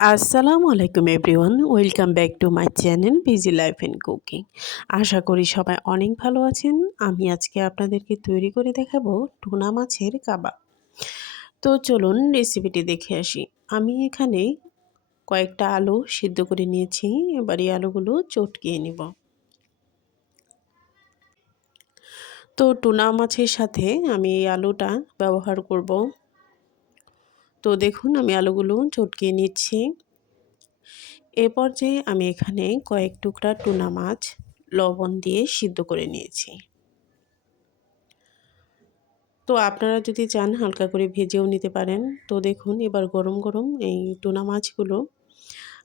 আসসালামু আলাইকুম everyone, welcome back to my channel busy life and cooking. আশা করি সবাই অনেক ভালো আছেন। আমি আজকে আপনাদেরকে তৈরি করে দেখাবো টুনা মাছের কাবাব। তো চলুন রেসিপিটি দেখে আসি। আমি এখানে কয়েকটা আলু সিদ্ধ করে নিয়েছি। এবার এই আলুগুলো চটকিয়ে নিব। তো টুনা মাছের সাথে আমি এই আলুটা ব্যবহার করব। তো দেখুন আমি আলুগুলো চটকিয়ে নিচ্ছি। এ পর্যায়ে আমি এখানে কয়েক টুকরা টুনা মাছ লবণ দিয়ে সিদ্ধ করে নিয়েছি। তো আপনারা যদি চান হালকা করে ভেজেও নিতে পারেন। তো দেখুন এবার গরম গরম এই টুনা মাছগুলো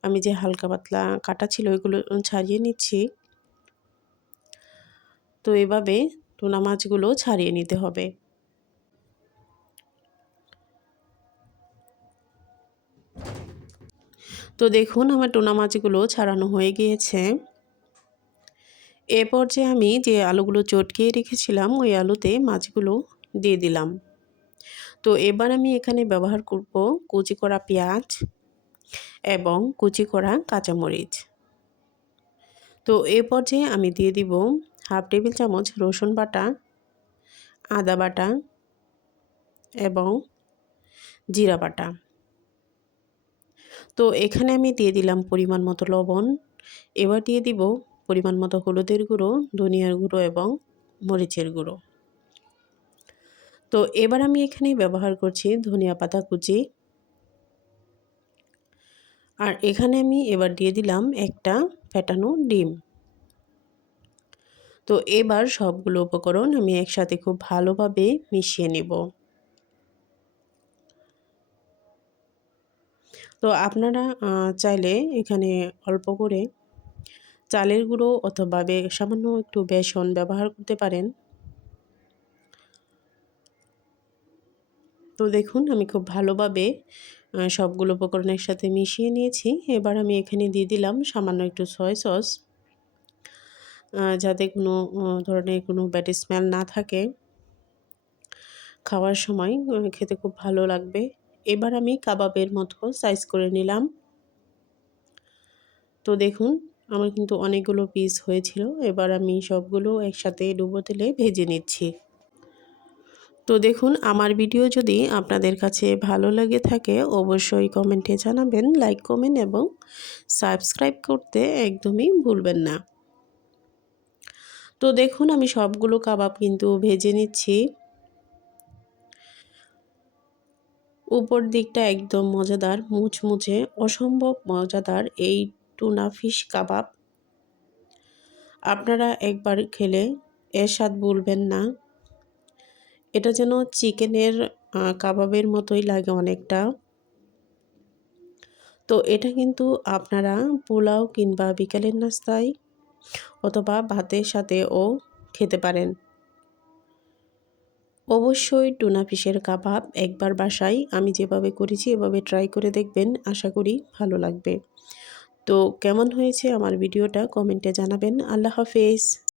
আমি যে হালকা পাতলা কাটা ছিল ওইগুলো ছাড়িয়ে নিচ্ছি। তো এভাবে টুনা মাছগুলো ছাড়িয়ে নিতে হবে। তো দেখুন আমার টুনা মাছগুলো ছাড়ানো হয়ে গিয়েছে। এ পর্যায়ে আমি যে আলুগুলো চটকিয়ে রেখেছিলাম ওই আলুতে মাছগুলো দিয়ে দিলাম। তো এবার আমি এখানে ব্যবহার করব কুচি করা পেঁয়াজ এবং কুচি করা কাঁচামরিচ। তো এ পর্যায়ে আমি দিয়ে দিব হাফ টেবিল চামচ রসুন বাটা, আদা বাটা এবং জিরা বাটা। তো এখানে আমি দিয়ে দিলাম পরিমাণ মতো লবণ। এবার দিয়ে দিব পরিমাণ মতো হলুদের গুঁড়ো, ধনিয়ার গুঁড়ো এবং মরিচের গুঁড়ো। তো এবার আমি এখানে ব্যবহার করছি ধনিয়া পাতা কুচি। আর এখানে আমি এবার দিয়ে দিলাম একটা ফেটানো ডিম। তো এবার সবগুলো উপকরণ আমি একসাথে খুব ভালোভাবে মিশিয়ে নেব। তো আপনারা চাইলে এখানে অল্প করে চালের গুঁড়ো অথবা সামান্য একটু বেসন ব্যবহার করতে পারেন। তো দেখুন আমি খুব ভালোভাবে সবগুলো উপকরণ একসাথে মিশিয়ে নিয়েছি। এবার আমি এখানে দিয়ে দিলাম সামান্য একটু সয়া সস, যাতে কোনো ধরনের কোনো ব্যাড স্মেল না থাকে। খাওয়ার সময় খেতে খুব ভালো লাগবে। এবার আমি কাবাবের মতো সাইজ করে নিলাম। তো দেখুন আমার কিন্তু অনেকগুলো পিস হয়েছিল। এবার আমি সবগুলো একসাথে ডুবো তেলে ভেজে নিচ্ছি। তো দেখুন আমার ভিডিও যদি আপনাদের কাছে ভালো লেগে থাকে অবশ্যই কমেন্টে জানাবেন, লাইক কমেন্ট এবং সাবস্ক্রাইব করতে একদমই ভুলবেন না। তো দেখুন আমি সবগুলো কাবাব কিন্তু ভেজে নিচ্ছি। উপর দিকটা একদম মজাদার, মুচমুচে, অসম্ভব মজাদার এই টুনা ফিশ কাবাব। আপনারা একবার খেলে এর স্বাদ ভুলবেন না। এটা যেন চিকেনের কাবাবের মতোই লাগে অনেকটা। তো এটা কিন্তু আপনারা পোলাও কিংবা বিকালের নাস্তায় অথবা ভাতের সাথেও খেতে পারেন। অবশ্যই টুনা ফিশের কাবাব একবার বাসায় আমি যেভাবে করেছি এভাবে ট্রাই করে দেখবেন, আশা করি ভালো লাগবে। তো কেমন হয়েছে আমার ভিডিওটা কমেন্টে জানাবেন। আল্লাহ হাফেজ।